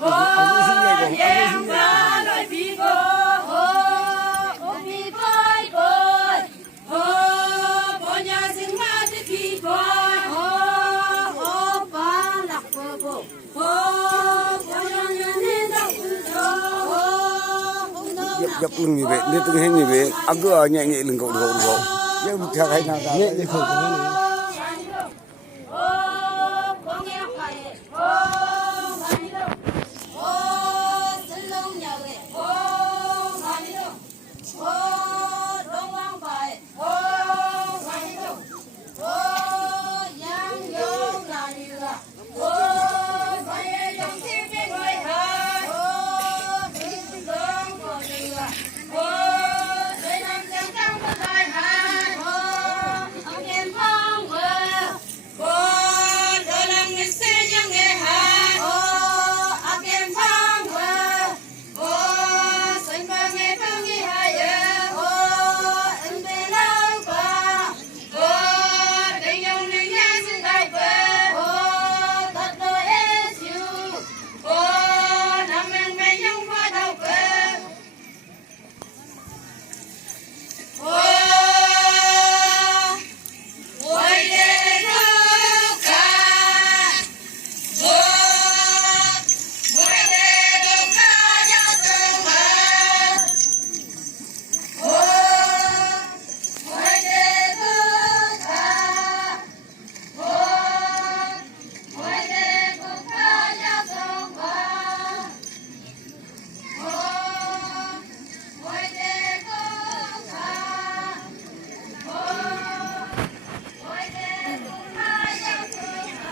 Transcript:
nhập ông cũng xin nghe rồi ông cũng xin nghe dập lưng như vậy, đi từng hết như vậy, ăn cứ ở nhẹ nhẹ lưng cậu được, nhưng theo hay nào nhẹ thì không có